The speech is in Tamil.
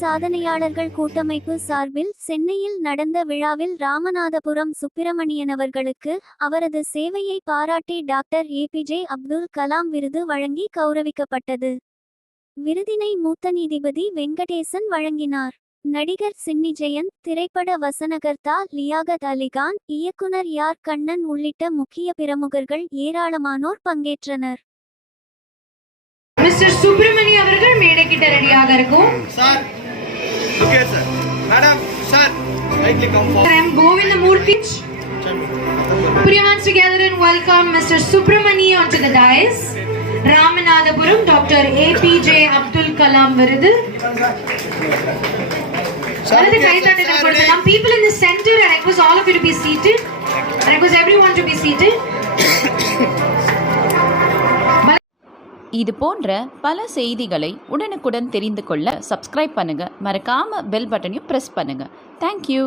சாதனையாளர்கள் கூட்டமைப்பு சார்பில் சென்னையில் நடந்த விழாவில் ராமநாதபுரம் சுப்பிரமணியன் அவர்களுக்கு அவரது சேவையை பாராட்டி டாக்டர் ஏபிஜே அப்துல் கலாம் விருது வழங்கி கௌரவிக்கப்பட்டது. விருதினை மூத்த நீதிபதி வெங்கடேசன் வழங்கினார். நடிகர் சின்னி ஜெயந்த், திரைப்பட வசனகர்த்தா லியாகத் அலிகான், இயக்குனர் யார் கண்ணன் உள்ளிட்ட முக்கிய பிரமுகர்கள் ஏராளமானோர் பங்கேற்றனர். மிஸ்டர் சுப்பிரமணிய அவர்கள் மேடை கிட்ட ரெடியாக இருக்கும். Sir okay sir madam sir rightly come for I am Govindamurthy. Put your hands together and welcome Mr. Subramani onto the dais. Ramanathapuram Dr. APJ Abdul Kalam விருது. All the கைதட்டல் கொடுக்கலாம். People in the center, and I request all of you to be seated. I request everyone to be seated. இது போன்ற பல செய்திகளை உடனுக்குடன் தெரிந்து கொள்ள சப்ஸ்கிரைப் பண்ணுங்க. மறக்காம பெல் பட்டனையும் பிரஸ் பண்ணுங்க. தேங்க்யூ.